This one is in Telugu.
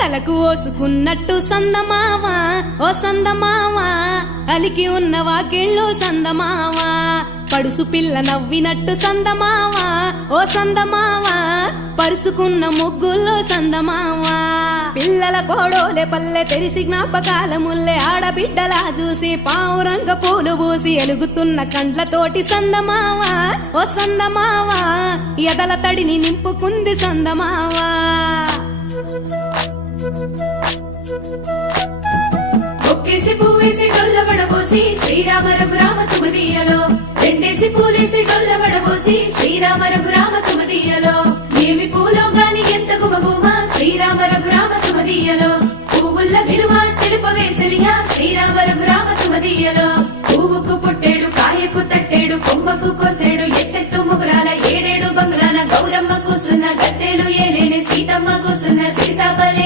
తలకు ఓసుకున్నట్టు సందమావా ఓ సందమావా అలికి ఉన్న వాకిళ్ళు సందమావా పడుసు పిల్ల నవ్వినట్టు సందమావా ఓ సందమావా పరుసుకున్న ముగ్గుల్లో సందమావా పిల్లల కోడోలే పల్లె తెరిసి జ్ఞాపకాల ముల్లె ఆడబిడ్డలా చూసి పావురంగ పూలు పూసి ఎలుగుతున్న కండ్లతోటి సందమావా ఓ సందమావా ఎదల తడిని నింపుకుంది సందమావా ఒక్కేసి పువ్వేసి డొల్లబడబోసి శ్రీరామ రఘురామ తుమదీయలో రెండేసి పూలేసి డొల్లబడబోసి శ్రీరామ రఘురామ తుమదీయలో ఏమి పూలో గాని ఎంత గుమగుమ శ్రీరామ రఘురామ తుమదీయలో పువ్వుల్ల విలువ తెలుపవేసలిగా శ్రీరామ రఘురామ తుమదీయలో పువ్వుకు పుట్టేడు కాయకు తట్టేడు కొమ్మకు కోసేడు ఎత్తెత్తు ముగురాల ఏడేడు బంగ్లాన గౌరమ్మ కూసున్న గత్తెలు ఏలేని సీతమ్మ కూసున్న సీసాపలే